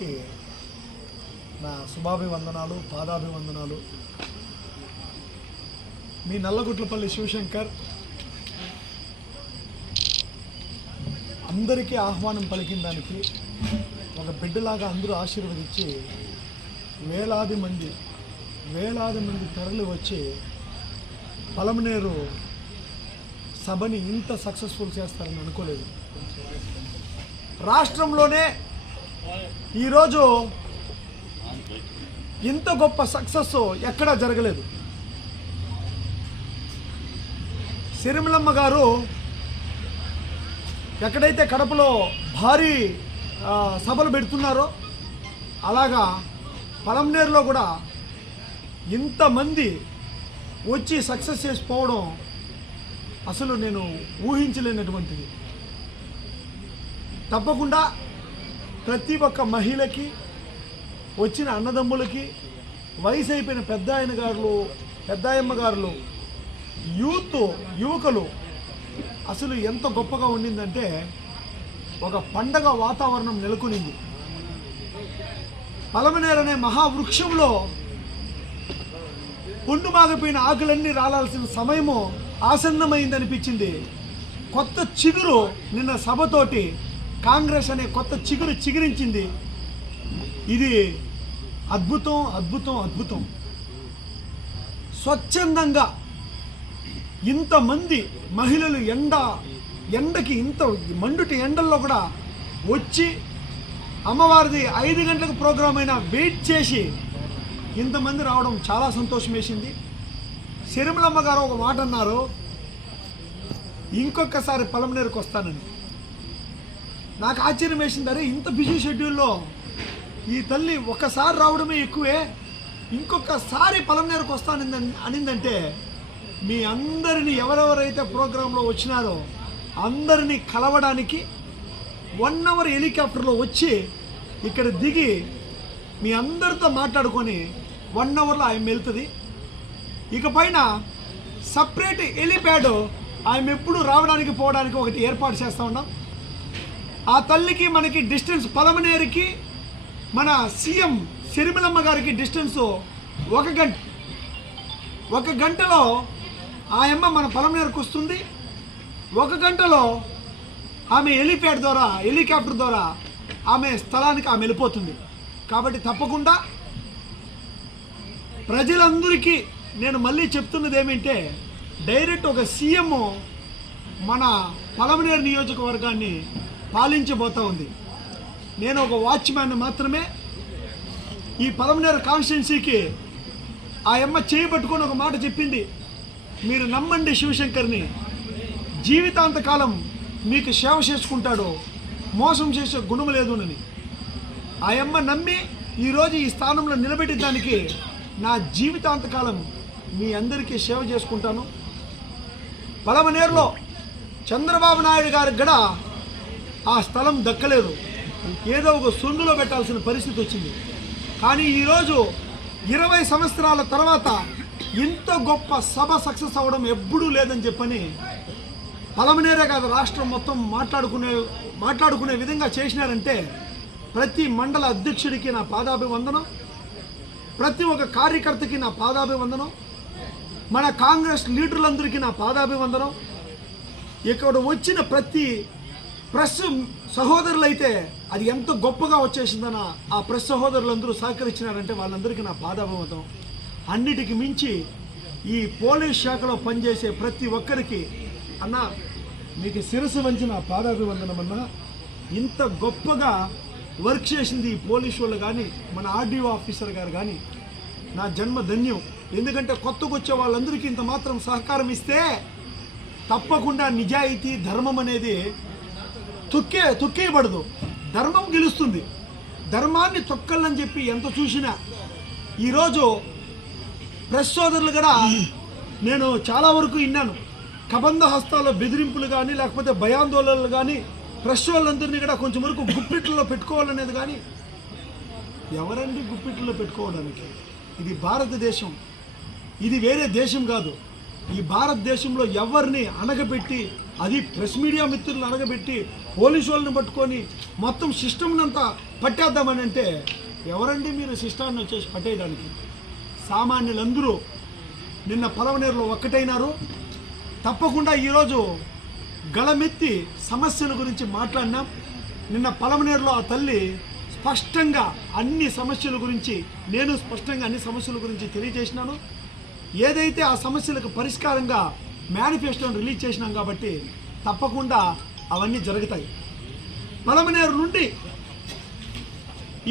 అందరికీ నా శుభాభివందనాలు పాదాభివందనాలు. మీ నల్లగుట్లపల్లి శివశంకర్ అందరికీ ఆహ్వానం పలికిన దానికి ఒక బిడ్డలాగా అందరూ ఆశీర్వదించి వేలాది మంది వేలాది మంది తరలి వచ్చి పలమనేరు సభని ఇంత సక్సెస్ఫుల్ చేస్తారని అనుకోలేదు. రాష్ట్రంలోనే ఈరోజు ఇంత గొప్ప సక్సెస్ ఎక్కడా జరగలేదు. సిరిమలమ్మ గారు ఎక్కడైతే కడపలో భారీ సభలు పెడుతున్నారో అలాగా పలంనేరులో కూడా ఇంతమంది వచ్చి సక్సెస్ చేసిపోవడం అసలు నేను ఊహించలేనటువంటిది. తప్పకుండా ప్రతి ఒక్క మహిళకి వచ్చిన అన్నదమ్ములకి వయసు అయిపోయిన పెద్ద ఆయన గారులు పెద్దాయమ్మ గారులు యూత్ యువకులు అసలు ఎంత గొప్పగా ఉండిందంటే ఒక పండగ వాతావరణం నెలకొనింది. పలమనేరు అనే మహావృక్షంలో పుండుమాగిపోయిన ఆకులన్నీ రాలాల్సిన సమయము ఆసన్నమైందనిపించింది. కొత్త చిగురు నిన్న సభతోటి కాంగ్రెస్ అనే కొత్త చిగురు చిగురించింది. ఇది అద్భుతం అద్భుతం అద్భుతం. స్వచ్ఛందంగా ఇంతమంది మహిళలు ఎండ ఎండకి ఇంత మండుటి ఎండల్లో కూడా వచ్చి అమ్మవారిది ఐదు గంటలకు ప్రోగ్రాం అయినా వెయిట్ చేసి ఇంతమంది రావడం చాలా సంతోషం వేసింది. సిరిమలమ్మ గారు ఒక మాట అన్నారు ఇంకొకసారి పలమనేరుకు వస్తానని. నాకు ఆశ్చర్యం వేసింది. అరే ఇంత బిజీ షెడ్యూల్లో ఈ తల్లి ఒకసారి రావడమే ఎక్కువే. ఇంకొకసారి పలమనేరుకు వస్తాను అనిందంటే మీ అందరిని ఎవరెవరైతే ప్రోగ్రాంలో వచ్చినారో అందరినీ కలవడానికి వన్ అవర్ హెలికాప్టర్లో వచ్చి ఇక్కడ దిగి మీ అందరితో మాట్లాడుకొని వన్ అవర్లో ఆయన వెళ్తుంది. ఇక పైన సపరేట్ హెలిప్యాడ్ ఆమె ఎప్పుడు రావడానికి పోవడానికి ఒకటి ఏర్పాటు చేస్తూ ఉన్నాం. ఆ తల్లికి మనకి డిస్టెన్స్ పలమనేరుకి మన సీఎం సిరిమలమ్మ గారికి డిస్టెన్స్ ఒక గంట. ఒక గంటలో ఆ అమ్మ మన పొలమనేరుకు వస్తుంది. ఒక గంటలో ఆమె హెలిప్యాడ్ ద్వారా హెలికాప్టర్ ద్వారా ఆమె స్థలానికి ఆమె వెళ్ళిపోతుంది. కాబట్టి తప్పకుండా ప్రజలందరికీ నేను మళ్ళీ చెప్తున్నది ఏమంటే డైరెక్ట్ ఒక సీఎం మన పలమనేరు నియోజకవర్గాన్ని పాలించబోతా ఉంది. నేను ఒక వాచ్మ్యాన్ మాత్రమే ఈ పలమనేరు కాన్స్టిట్యున్సీకి ఆ అమ్మ చేయబట్టుకొని ఒక మాట చెప్పింది. మీరు నమ్మండి శివశంకర్ని. జీవితాంతకాలం మీకు సేవ చేసుకుంటాడు మోసం చేసే గుణం లేదునని. ఆ అమ్మ నమ్మి ఈరోజు ఈ స్థానంలో నిలబెట్టే దానికి నా జీవితాంతకాలం మీ అందరికీ సేవ చేసుకుంటాను. పలమనేరులో చంద్రబాబు నాయుడు గారికి కూడా ఆ స్థలం దక్కలేదు. ఏదో ఒక సొందులో పెట్టాల్సిన పరిస్థితి వచ్చింది. కానీ ఈరోజు ఇరవై సంవత్సరాల తర్వాత ఇంత గొప్ప సభ సక్సెస్ అవ్వడం ఎప్పుడూ లేదని చెప్పని పలమనేరే కాదు రాష్ట్రం మొత్తం మాట్లాడుకునే మాట్లాడుకునే విధంగా చేసినారంటే ప్రతి మండల అధ్యక్షుడికి నా పాదాభివందనం ప్రతి ఒక్క కార్యకర్తకి నా పాదాభివందనం మన కాంగ్రెస్ లీడర్లందరికీ నా పాదాభివందనం. ఇక్కడ వచ్చిన ప్రతి ప్రెస్ సహోదరులైతే అది ఎంత గొప్పగా వచ్చేసిందన్న ఆ ప్రెస్ సహోదరులందరూ సహకరించినారంటే వాళ్ళందరికీ నా పాదాభివందనం. అన్నిటికి మించి ఈ పోలీస్ శాఖలో పనిచేసే ప్రతి ఒక్కరికి అన్న మీకు శిరసు వంచి నా ఇంత గొప్పగా వర్క్ చేసింది ఈ పోలీసు వాళ్ళు కానీ మన ఆర్డీఓ ఆఫీసర్ గారు కానీ నా జన్మ ధన్యం. ఎందుకంటే కొత్తగా వచ్చే వాళ్ళందరికీ ఇంత మాత్రం సహకారం ఇస్తే తప్పకుండా నిజాయితీ ధర్మం అనేది తొక్కే తొక్కేయబడదు. ధర్మం గెలుస్తుంది. ధర్మాన్ని తొక్కలని చెప్పి ఎంత చూసినా ఈరోజు ప్రెస్ సోదరులు కూడా నేను చాలా వరకు విన్నాను. కబంధ హస్తాల బెదిరింపులు కానీ లేకపోతే భయాందోళనలు కానీ ప్రెస్ వాళ్ళందరినీ కూడా కొంచెం వరకు గుప్పిట్లలో పెట్టుకోవాలనేది కానీ ఎవరండి గుప్పిట్లో పెట్టుకోవడానికి? ఇది భారతదేశం. ఇది వేరే దేశం కాదు. ఈ భారతదేశంలో ఎవరిని అనగపెట్టి అది ప్రెస్ మీడియా మిత్రులను అడగబెట్టి పోలీసు వాళ్ళని పట్టుకొని మొత్తం సిస్టమ్నంతా పట్టేద్దామని అంటే ఎవరండి మీరు సిస్టాన్ని వచ్చేసి పట్టేయడానికి? సామాన్యులందరూ నిన్న పలవనేరులో ఒక్కటైనారు. తప్పకుండా ఈరోజు గళమెత్తి సమస్యల గురించి మాట్లాడినాం. నిన్న పలమనేరులో ఆ తల్లి స్పష్టంగా అన్ని సమస్యల గురించి నేను స్పష్టంగా అన్ని సమస్యల గురించి తెలియజేసినాను. ఏదైతే ఆ సమస్యలకు పరిష్కారంగా మేనిఫెస్టోని రిలీజ్ చేసినాం కాబట్టి తప్పకుండా అవన్నీ జరుగుతాయి. పొలమనేరు నుండి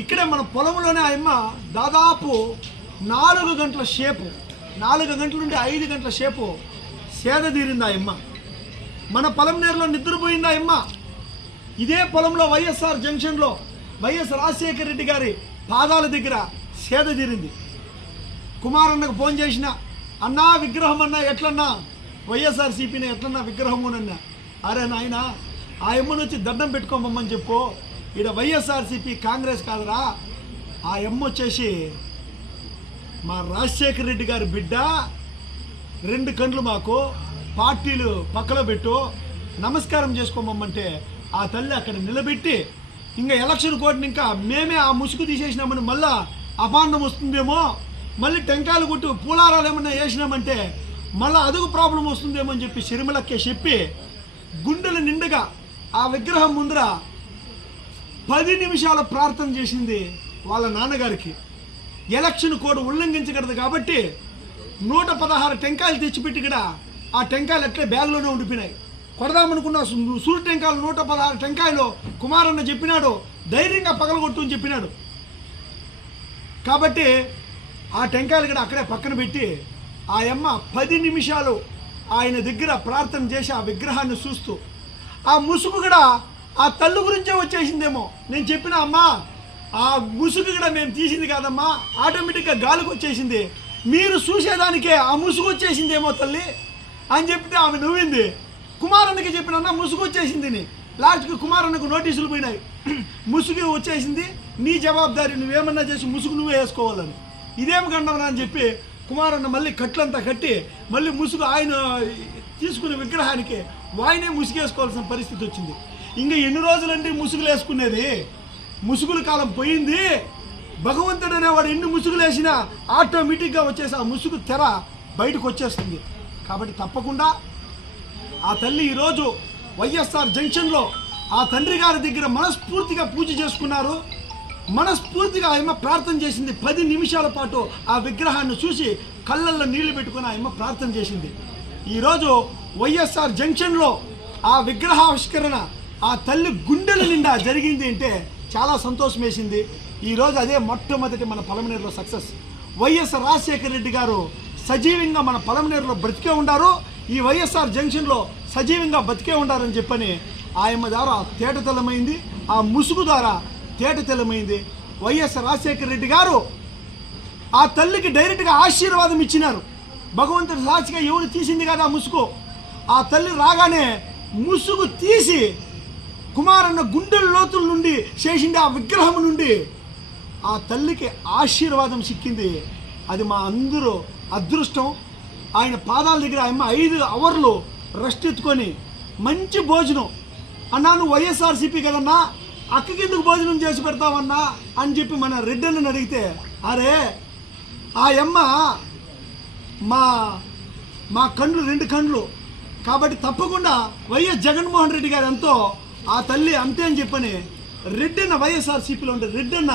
ఇక్కడే మన పొలంలోనే ఆయమ్మ దాదాపు నాలుగు గంటల షేపు నాలుగు గంటల నుండి ఐదు గంటల షేపు సేద తీరింది ఆయమ్మ. మన పొలం నేరులో నిద్రపోయింది ఆయమ్మ. ఇదే పొలంలో వైఎస్ఆర్ జంక్షన్లో వైఎస్ రాజశేఖర రెడ్డి గారి పాదాల దగ్గర సేద తీరింది. కుమారన్నకు ఫోన్ చేసిన అన్నా విగ్రహం అన్నా ఎట్లన్నా వైఎస్ఆర్ సిపిని ఎట్లన్నా విగ్రహమునన్నా అరే నాయన ఆ ఎమ్మను వచ్చి దండం పెట్టుకోమమ్మని చెప్పు. ఈడ వైఎస్ఆర్సీపీ కాంగ్రెస్ కాదురా. ఆ ఎమ్మ వచ్చేసి మా రాజశేఖర రెడ్డి గారి బిడ్డ రెండు కండ్లు మాకు పార్టీలు పక్కలో పెట్టు. నమస్కారం చేసుకోమమ్మంటే ఆ తల్లి అక్కడ నిలబెట్టి ఇంకా ఎలక్షన్ కోడ్ని ఇంకా మేమే ఆ ముసుగు తీసేసినామని మళ్ళా అపాండం వస్తుందేమో. మళ్ళీ టెంకాయలు కొట్టు పూలారాలు ఏమన్నా వేసినామంటే మళ్ళీ అదుగు ప్రాబ్లం వస్తుందేమో అని చెప్పి షర్మిలకే చెప్పి గుండెలు నిండుగా ఆ విగ్రహం ముందర పది నిమిషాల ప్రార్థన చేసింది వాళ్ళ నాన్నగారికి. ఎలక్షన్ కోడ్ ఉల్లంఘించకూడదు కాబట్టి నూట పదహారు టెంకాయలు తెచ్చిపెట్టి కూడా ఆ టెంకాయలు అట్లే బ్యాగ్లోనే ఉండిపోయినాయి. కొడదామనుకున్న సూర్య టెంకాయలు నూట పదహారు టెంకాయలు కుమారన్న చెప్పినాడు ధైర్యంగా పగలగొట్టు అని చెప్పినాడు. కాబట్టి ఆ టెంకాయలు కూడా అక్కడే పక్కన పెట్టి ఆ పది నిమిషాలు ఆయన దగ్గర ప్రార్థన చేసి ఆ విగ్రహాన్ని చూస్తూ ఆ ముసుగు కూడా ఆ తల్లు గురించే వచ్చేసిందేమో. నేను చెప్పిన అమ్మా ఆ ముసుగు కూడా మేము తీసింది కాదమ్మా. ఆటోమేటిక్గా గాలికి వచ్చేసింది. మీరు చూసేదానికే ఆ ముసుగు వచ్చేసిందేమో తల్లి. అని చెప్తే ఆమె నవ్వింది. కుమారన్నకి చెప్పినన్నా ముసుగు వచ్చేసింది లాస్ట్కి కుమారన్నకు నోటీసులు పోయినాయి. ముసుగు వచ్చేసింది. నీ జవాబుదారి నువ్వేమన్నా చేసి ముసుగు నువ్వే వేసుకోవాలని. ఇదేం గండవనా అని చెప్పి కుమారన్న మళ్ళీ కట్లంతా కట్టి మళ్ళీ ముసుగు ఆయన తీసుకునే విగ్రహానికి వాయినే ముసుగేసుకోవాల్సిన పరిస్థితి వచ్చింది. ఇంకా ఎన్ని రోజులంటే ముసుగులు వేసుకునేది? ముసుగుల కాలం పోయింది. భగవంతుడు అనేవాడు ఎన్ని ముసుగులు వేసినా ఆటోమేటిక్గా వచ్చేసి ఆ ముసుగు తెర బయటకు వచ్చేస్తుంది. కాబట్టి తప్పకుండా ఆ తల్లి ఈరోజు వైఎస్ఆర్ జంక్షన్లో ఆ తండ్రి గారి దగ్గర మనస్ఫూర్తిగా పూజ చేసుకున్నారు. మనస్ఫూర్తిగా ఆయమ్మ ప్రార్థన చేసింది. పది నిమిషాల పాటు ఆ విగ్రహాన్ని చూసి కళ్ళల్లో నీళ్ళు పెట్టుకుని ఆయమ్మ ప్రార్థన చేసింది. ఈరోజు వైఎస్ఆర్ జంక్షన్లో ఆ విగ్రహావిష్కరణ ఆ తల్లి గుండెల నిండా జరిగింది అంటే చాలా సంతోషం వేసింది. ఈరోజు అదే మొట్టమొదటి మన పలమనేరులో సక్సెస్. వైఎస్ రాజశేఖర రెడ్డి గారు సజీవంగా మన పలమనేరులో బ్రతికే ఉండారు. ఈ వైఎస్ఆర్ జంక్షన్లో సజీవంగా బతికే ఉండారని చెప్పని ఆయమ్మ ద్వారా తేటతలమైంది ఆ ముసుగు ద్వారా తేటతెల్లమైంది వైఎస్ రాజశేఖర రెడ్డి గారు ఆ తల్లికి డైరెక్ట్గా ఆశీర్వాదం ఇచ్చినారు. భగవంతుడి సాక్షిగా ఎవరు తీసింది కదా ఆ ముసుగు? ఆ తల్లి రాగానే ముసుగు తీసి కుమారన్న గుండెల లోతుల నుండి చేసింది ఆ విగ్రహం నుండి. ఆ తల్లికి ఆశీర్వాదం సిక్కింది. అది మా అందరూ అదృష్టం. ఆయన పాదాల దగ్గర ఆయమ్మ ఐదు అవర్లు రెస్ట్ ఎత్తుకొని మంచి భోజనం. అన్నాను వైఎస్ఆర్సీపీ కదన్నా అక్కకి ఎందుకు భోజనం చేసి పెడతావన్నా అని చెప్పి మన రెడ్డన్నని అడిగితే అరే ఆ అమ్మ మా మా కండ్లు రెండు కండ్లు. కాబట్టి తప్పకుండా వైఎస్ జగన్మోహన్ రెడ్డి గారు ఎంతో ఆ తల్లి అంతే అని చెప్పని రెడ్డన్న వైఎస్ఆర్సీపీలో ఉండే రెడ్డన్న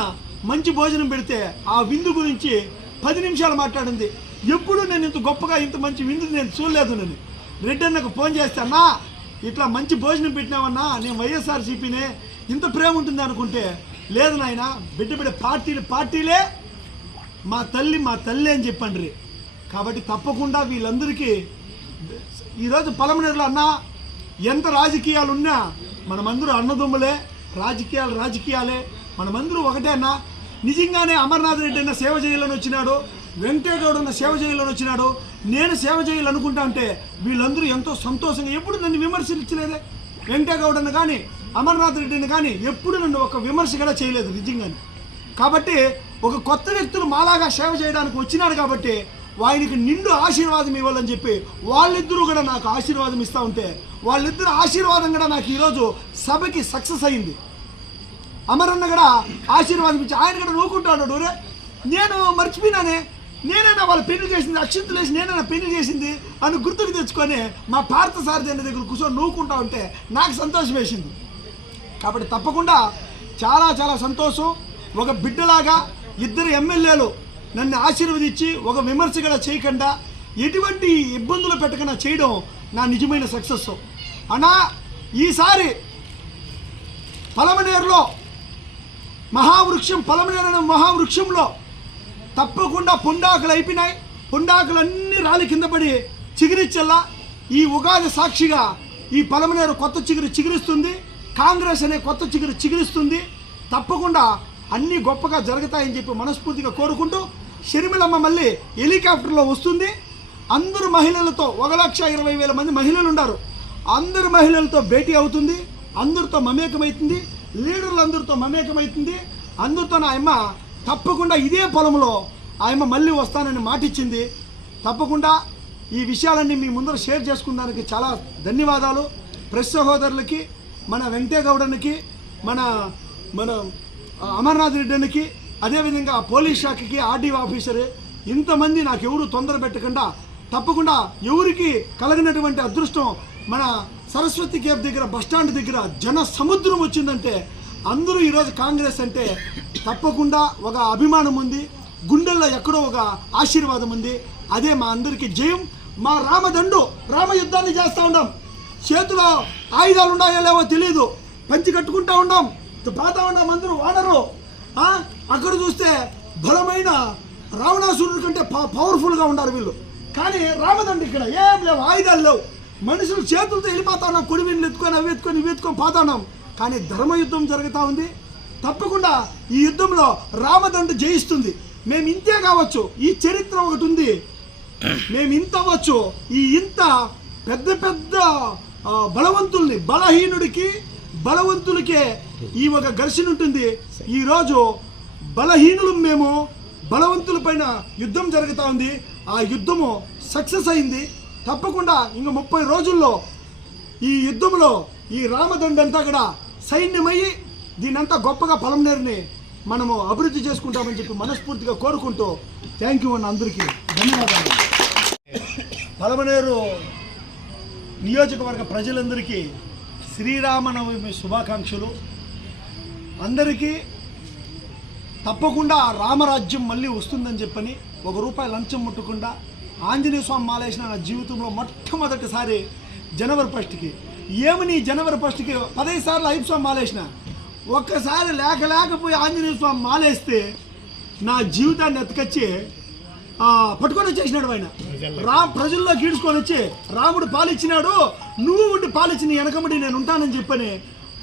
మంచి భోజనం పెడితే ఆ విందు గురించి పది నిమిషాలు మాట్లాడింది. ఎప్పుడు నేను ఇంత గొప్పగా ఇంత మంచి విందు నేను చూడలేదు నేను రెడ్డన్నకు ఫోన్ చేస్తే అన్నా ఇట్లా మంచి భోజనం పెట్టినావన్నా నేను వైఎస్ఆర్సీపీనే ఇంత ప్రేమ ఉంటుంది అనుకుంటే లేదు నాయన బిడ్డ బిడ్డ పార్టీలు పార్టీలే మా తల్లి మా తల్లి అని చెప్పండి కాబట్టి తప్పకుండా వీళ్ళందరికీ ఈరోజు పలమనేరులో అన్న ఎంత రాజకీయాలు ఉన్నా మనమందరూ అన్నదమ్ములే రాజకీయాలు రాజకీయాలే మనమందరూ ఒకటే అన్న నిజంగానే అమర్నాథ్ రెడ్డి అన్న సేవ చేయాలని వచ్చినాడు వెంకటేగౌడ్ అన్న సేవ చేయాలని వచ్చినాడు నేను సేవ చేయాలనుకుంటా అంటే వీళ్ళందరూ ఎంతో సంతోషంగా ఎప్పుడు నన్ను విమర్శించలేదే. వెంకటేగౌడ్ అన్న కానీ అమర్నాథ్ రెడ్డిని కానీ ఎప్పుడు నన్ను ఒక విమర్శ కూడా చేయలేదు నిజంగానే. కాబట్టి ఒక కొత్త వ్యక్తులు మాలాగా సేవ చేయడానికి వచ్చినాడు కాబట్టి ఆయనకి నిండు ఆశీర్వాదం ఇవ్వాలని చెప్పి వాళ్ళిద్దరూ కూడా నాకు ఆశీర్వాదం ఇస్తూ ఉంటే వాళ్ళిద్దరు ఆశీర్వాదం కూడా నాకు ఈరోజు సభకి సక్సెస్ అయింది. అమరన్న కూడా ఆశీర్వాదం ఇచ్చి ఆయన కూడా నూకుంటాడు రే నేను మర్చిపోయినానే. నేనైనా వాళ్ళు పెళ్ళి చేసింది అక్షింతలు వేసి నేనైనా పెళ్ళి చేసింది అని గుర్తుకు తెచ్చుకొని మా పార్థ సారథి అనే దగ్గర కూర్చొని నూకుంటా ఉంటే నాకు సంతోషం వేసింది. కాబట్టి తప్పకుండా చాలా చాలా సంతోషం. ఒక బిడ్డలాగా ఇద్దరు ఎమ్మెల్యేలు నన్ను ఆశీర్వదించి ఒక విమర్శ కూడా చేయకుండా ఎటువంటి ఇబ్బందులు పెట్టకుండా చేయడం నా నిజమైన సక్సెస్. అన్నా ఈసారి పలమనేరులో మహావృక్షం పలమనేరు అనే మహావృక్షంలో తప్పకుండా పుండాకులు అయిపోయినాయి. పుండాకులు అన్ని రాలి కింద పడి చిగురిచ్చల్లా ఈ ఉగాది సాక్షిగా ఈ పలమనేరు కొత్త చిగురు చిగురిస్తుంది. కాంగ్రెస్ అనే కొత్త చిగురు చిగురిస్తుంది. తప్పకుండా అన్నీ గొప్పగా జరుగుతాయని చెప్పి మనస్ఫూర్తిగా కోరుకుంటూ షర్మిలమ్మ మళ్ళీ హెలికాప్టర్లో వస్తుంది. అందరు మహిళలతో ఒక లక్ష ఇరవై వేల మంది మహిళలు ఉన్నారు. అందరు మహిళలతో భేటీ అవుతుంది. అందరితో మమేకమవుతుంది లీడర్లు అందరితో మమేకమవుతుంది అందరితో నా అమ్మ తప్పకుండా ఇదే పొలంలో ఆయమ్మ మళ్ళీ వస్తానని మాటిచ్చింది. తప్పకుండా ఈ విషయాలన్నీ మీ ముందర షేర్ చేసుకున్నానికి చాలా ధన్యవాదాలు. ప్రెస్ సహోదరులకి మన వెంకటేగౌడనికి మన మన అమర్నాథ్ రెడ్డికి అదేవిధంగా పోలీస్ శాఖకి ఆర్డీఓ ఆఫీసర్ ఇంతమంది నాకు ఎవరు తొందర పెట్టకుండా తప్పకుండా ఎవరికి కలిగినటువంటి అదృష్టం మన సరస్వతి కేఫ్ దగ్గర బస్టాండ్ దగ్గర జన సముద్రం వచ్చిందంటే అందరూ ఈరోజు కాంగ్రెస్ అంటే తప్పకుండా ఒక అభిమానం ఉంది గుండెల్లో ఎక్కడో ఒక ఆశీర్వాదం ఉంది. అదే మా అందరికీ జయం. మా రామదండు రామ యుద్ధాన్ని చేస్తూ ఉన్నాం. చేతిలో ఆయుధాలు ఉన్నాయో లేవో తెలియదు పంచి కట్టుకుంటా ఉన్నాం పాతా ఉన్నాం అందరూ వానరు అక్కడ చూస్తే బలమైన రావణాసురుడి కంటే ప- పవర్ఫుల్గా ఉన్నారు వీళ్ళు. కానీ రామదండి ఇక్కడ ఏం లేవు ఆయుధాలు లేవు. మనుషులు చేతులతో వెళ్ళిపోతా ఉన్నాం. కొడివీళ్ళు ఎత్తుకొని అవి ఎత్తుకొని ఇవి ఎత్తుకొని పోతా ఉన్నాం. కానీ ధర్మ యుద్ధం జరుగుతూ ఉంది. తప్పకుండా ఈ యుద్ధంలో రామదండు జయిస్తుంది. మేము ఇంతే కావచ్చు. ఈ చరిత్ర ఒకటి ఉంది. మేము ఇంత అవ్వచ్చు. ఈ ఇంత పెద్ద పెద్ద బలవంతుల్ని బలహీనుడికి బలవంతులకే ఈ ఒక ఘర్షణ ఉంటుంది. ఈరోజు బలహీనులు మేము బలవంతుల పైన యుద్ధం జరుగుతూ ఉంది. ఆ యుద్ధము సక్సెస్ అయింది. తప్పకుండా ఇంక ముప్పై రోజుల్లో ఈ యుద్ధంలో ఈ రామదండంతా కూడా సైన్యమయ్యి దీనంతా గొప్పగా పొలంనేరుని మనము అభివృద్ధి చేసుకుంటామని చెప్పి మనస్ఫూర్తిగా కోరుకుంటూ థ్యాంక్ యూ అన్న అందరికీ. ధన్యవాదాలు. పలమనేరు నియోజకవర్గ ప్రజలందరికీ శ్రీరామనవమి శుభాకాంక్షలు. అందరికీ తప్పకుండా రామరాజ్యం మళ్ళీ వస్తుందని చెప్పని ఒక రూపాయి లంచం ముట్టకుండా ఆంజనేయ స్వామి మాలేసిన నా జీవితంలో మొట్టమొదటిసారి జనవరి ఫస్ట్కి. ఏమని జనవరి ఫస్ట్కి? పదహైదు సార్లు ఐదు స్వామి మాలేసిన. ఒక్కసారి లేక లేకపోయి ఆంజనేయ స్వామి మాలేస్తే నా జీవితాన్ని ఎత్తుకొచ్చి పట్టుకొని వచ్చేసినాడు ఆయన. రా ప్రజల్లో గీడ్చుకొని వచ్చి రాముడు పాలిచ్చినాడు నువ్వు ఉండి పాలిచ్చిన వెనకబడి నేను ఉంటానని చెప్పని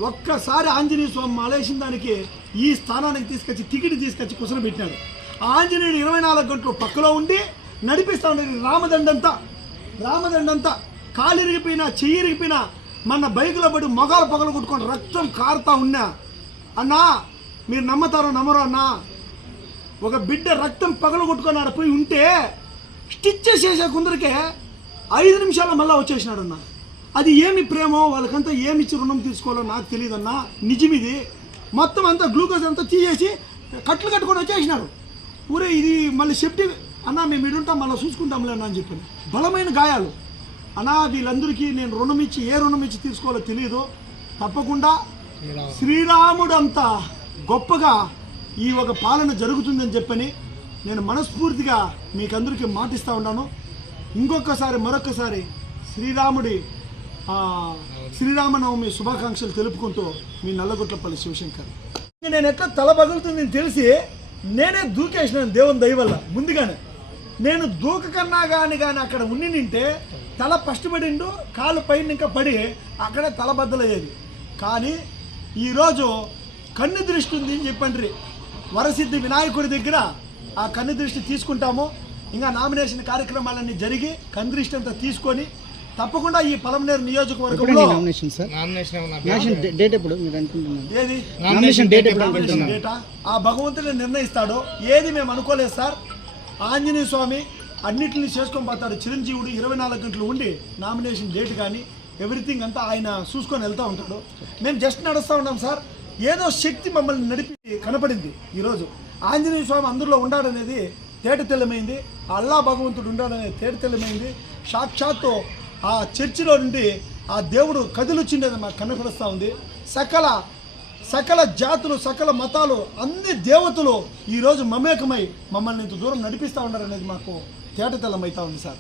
ఒక్కసారి ఆంజనేయ స్వామి మాలేసిన దానికి ఈ స్థానానికి తీసుకొచ్చి టికెట్ తీసుకొచ్చి కుసలు పెట్టినాడు ఆంజనేయుడు ఇరవై నాలుగు గంటలు పక్కలో ఉండి నడిపిస్తా ఉండేది రామదండంతా. రామదండంతా. కాలు ఇరిగిపోయినా చెయ్యి ఇరిగిపోయినా మన బైకులో పడి మొగాలు పగలు కొట్టుకొని రక్తం కారుతా ఉన్నా అన్నా మీరు నమ్మతారో నమ్మరో అన్నా ఒక బిడ్డ రక్తం పగలు కొట్టుకొని ఆడ పోయి ఉంటే స్టిచ్ చేసే కొందరికే ఐదు నిమిషాల్లో మళ్ళీ వచ్చేసినాడు అన్న అది ఏమి ప్రేమో వాళ్ళకంతా ఏమి ఇచ్చి రుణం తీసుకోవాలో నాకు తెలియదు అన్న నిజం ఇది మొత్తం అంతా గ్లూకోజ్ అంతా తీసేసి కట్లు కట్టుకొని వచ్చేసినాడు ఊరే ఇది మళ్ళీ సేఫ్టీ అన్న మేము ఇడుంటాం మళ్ళీ చూసుకుంటాంలే అన్న అని చెప్పాను బలమైన గాయాలు. అన్నా వీళ్ళందరికీ నేను రుణం ఇచ్చి ఏ రుణం ఇచ్చి తీసుకోవాలో తెలియదు తప్పకుండా శ్రీరాముడు అంత గొప్పగా ఈ ఒక పాలన జరుగుతుందని చెప్పని నేను మనస్ఫూర్తిగా మీకందరికీ మాటిస్తూ ఉన్నాను. ఇంకొకసారి మరొకసారి శ్రీరాముడి శ్రీరామనవమి శుభాకాంక్షలు తెలుపుకుంటూ మీ నల్లగొట్లపల్లి శివశంకర్. నేను ఎట్లా తల పగులుతుందని తెలిసి నేనే దూకేసినాను దేవుని దయ వల్ల. ముందుగానే నేను దూకకన్నా కానీ కానీ అక్కడ ఉండి నింటే తల ఫస్ట్ పడిండు కాలు పైన ఇంకా పడి అక్కడే తల బద్దలయ్యేది. కానీ ఈరోజు కన్ను దృష్టి ఉంది అని చెప్పండి వరసిద్ధి వినాయకుడి దగ్గర ఆ కన్ను దృష్టి తీసుకుంటాము ఇంకా నామినేషన్ కార్యక్రమాలన్నీ జరిగి కన్ను దృష్టి అంతా తీసుకొని తప్పకుండా ఈ పలమనేరు నియోజకవర్గంలో నామినేషన్ సార్? నామినేషన్ ఏమన్నా నామినేషన్ డే- డేట్ ఎప్పుడు మీరు అనుకుంటున్నారు? ఏది? నామినేషన్ డేట్ ఎప్పుడు నామినేషన్ అనుకుంటున్నారు? డేటా? ఆ భగవంతుడే నిర్ణయిస్తాడు ఏది మేము అనుకోలేదు సార్. ఆంజనేయ స్వామి అన్నిటిని చేసుకొని పోతాడు. చిరంజీవుడు ఇరవై నాలుగు గంటలు ఉండి నామినేషన్ డేట్ కానీ ఎవ్రీథింగ్ అంతా ఆయన చూసుకొని వెళ్తూ ఉంటాడు. మేము జస్ట్ నడుస్తూ ఉన్నాం సార్. ఏదో శక్తి మమ్మల్ని నడిపి కనపడింది ఈరోజు. ఆంజనేయ స్వామి అందరిలో ఉండాడనేది తేట తెల్లమైంది అల్లా భగవంతుడు ఉండాడనేది తేట తెల్లమైంది. సాక్షాత్తు ఆ చర్చిలో నుండి ఆ దేవుడు కదిలొచ్చిండేది మాకు కనపడుస్తూ ఉంది. సకల సకల జాతులు సకల మతాలు అన్ని దేవతలు ఈరోజు మమేకమై మమ్మల్ని ఇంత దూరం నడిపిస్తూ ఉన్నారనేది మాకు తేట తెల్లమైతా ఉంది సార్.